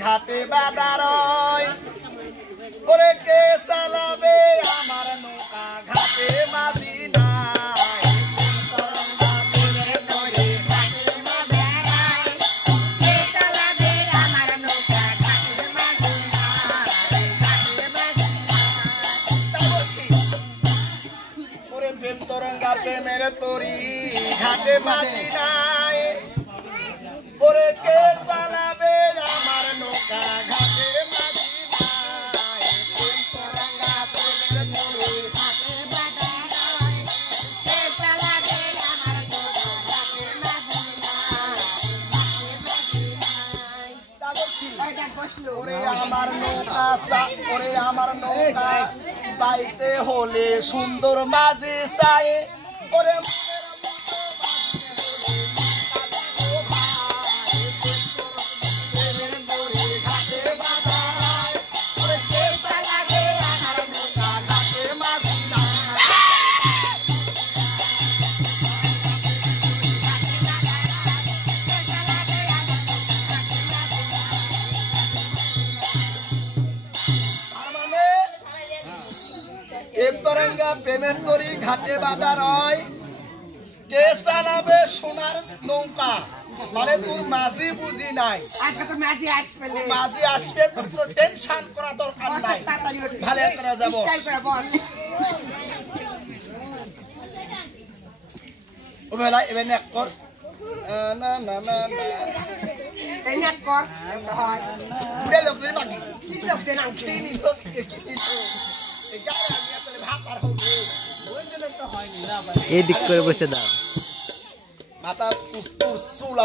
ঘাটে বাদারয় ওরে কে চালাবে আমার নৌকা ঘাটে মাঝি নাই ওরে প্রেম তরঙ্গা প্রেমের তরি ঘাটে মাঝি নাই ওরে কে চালাবে আমার নৌকা ঘাটে মাঝি নাই প্রেম তরঙ্গা প্রেমের তরি ঘাটে বাদারয় কে চালাবে আমার নৌকা ঘাটে মাঝি নাই ওরে আমার নৌকা চাইতে হলে সুন্দর মাঝি চাই ওরে প্রেমের তরি ঘাটে বাদারয় কে চালাবে সোনার নৌকা মানে তোর মাঝি বুঝি নাই মাঝি আসবে তোর কোনো টেনশন করা দরকার নাই ভালো করে যাব ও বেলা এবে নেক কর না না না না এই নেক কর হয় বুড়ে লোক রে বাকি কি লোক দেন আনছি লোক কি তো এই দিক করে বসে দাও মাথা চুল